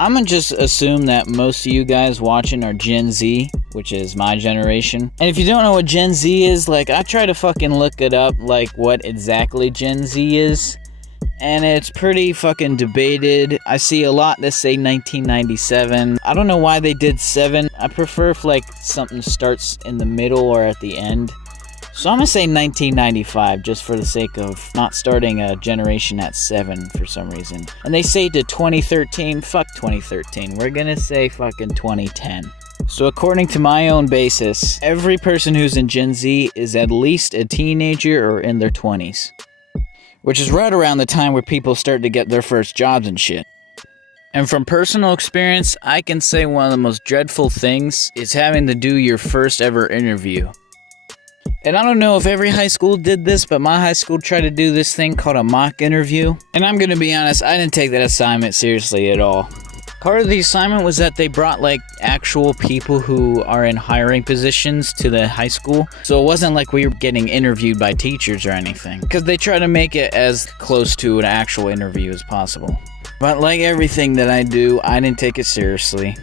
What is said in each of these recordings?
I'm gonna just assume that most of you guys watching are Gen Z, which is my generation. And if you don't know what Gen Z is, like, I try to fucking look it up, like, what exactly Gen Z is. And it's pretty fucking debated. I see a lot that say 1997. I don't know why they did 7. I prefer if, like, something starts in the middle or at the end. So I'm gonna say 1995, just for the sake of not starting a generation at 7 for some reason. And they say to 2013, fuck 2013. We're gonna say fucking 2010. So according to my own basis, every person who's in Gen Z is at least a teenager or in their 20s. Which is right around the time where people start to get their first jobs and shit. And from personal experience, I can say one of the most dreadful things is having to do your first ever interview. And I don't know if every high school did this, but my high school tried to do this thing called a mock interview. And I'm gonna be honest, I didn't take that assignment seriously at all. Part of the assignment was that they brought, like, actual people who are in hiring positions to the high school. So it wasn't like we were getting interviewed by teachers or anything. Because they try to make it as close to an actual interview as possible. But like everything that I do, I didn't take it seriously.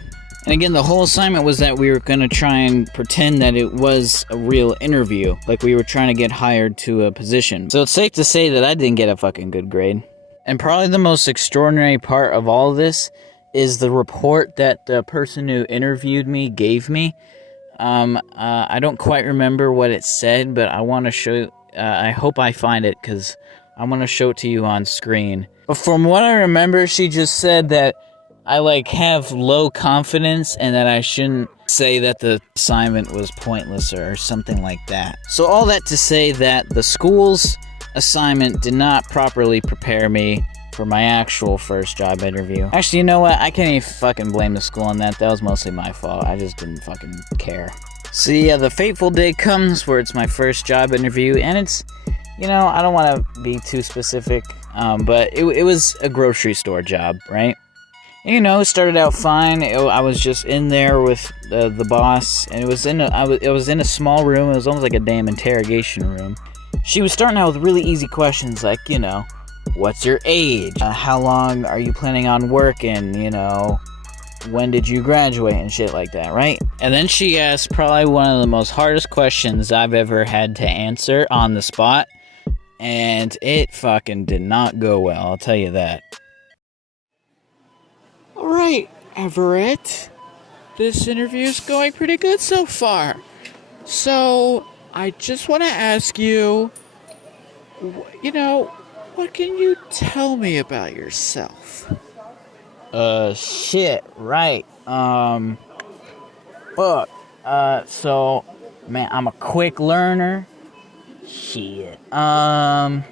And again, the whole assignment was that we were going to try and pretend that it was a real interview. Like we were trying to get hired to a position. So it's safe to say that I didn't get a fucking good grade. And probably the most extraordinary part of all of this is the report that the person who interviewed me gave me. I don't quite remember what it said, but I want to show. I hope I find it because I want to show it to you on screen. But from what I remember, she just said that I have low confidence and that I shouldn't say that the assignment was pointless or something like that. So all that to say that the school's assignment did not properly prepare me for my actual first job interview. Actually, you know what? I can't even fucking blame the school on that. That was mostly my fault. I just didn't fucking care. So yeah, the fateful day comes where it's my first job interview, and it's, I don't want to be too specific, but it was a grocery store job, right? And, it started out fine. I was just in there with the boss, and it was in a small room. It was almost like a damn interrogation room. She was starting out with really easy questions like, what's your age? How long are you planning on working? When did you graduate and shit like that, right? And then she asked probably one of the most hardest questions I've ever had to answer on the spot. And it fucking did not go well, I'll tell you that. Alright, Everett. This interview is going pretty good so far. So, I just want to ask you, what can you tell me about yourself? Shit, right. Fuck. So, man, I'm a quick learner. Shit. Man,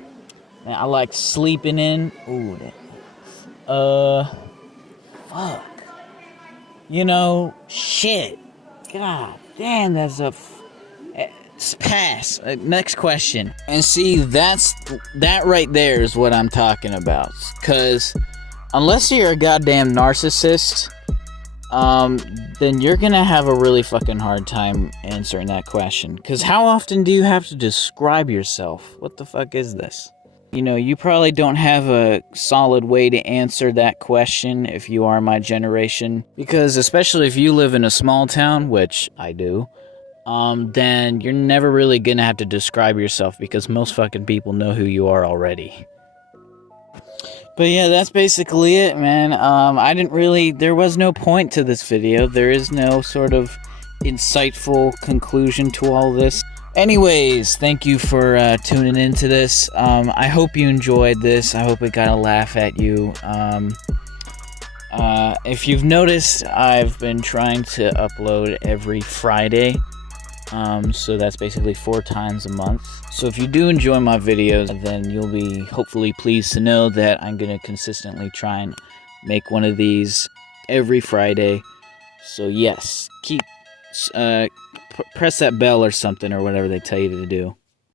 I like sleeping in. Ooh, fuck. Shit. God damn, that's a... pass. Next question. And see, that right there is what I'm talking about. Because unless you're a goddamn narcissist, then you're gonna have a really fucking hard time answering that question. Because how often do you have to describe yourself? What the fuck is this? You probably don't have a solid way to answer that question if you are my generation. Because especially if you live in a small town, which I do, then you're never really gonna have to describe yourself because most fucking people know who you are already. But yeah, that's basically it, man. There was no point to this video. There is no sort of insightful conclusion to all this. Anyways, thank you for tuning into this. I hope you enjoyed this. I hope it got a laugh at you. If you've noticed, I've been trying to upload every Friday. So that's basically 4 times a month. So if you do enjoy my videos, then you'll be hopefully pleased to know that I'm going to consistently try and make one of these every Friday. So yes, press that bell or something or whatever they tell you to do.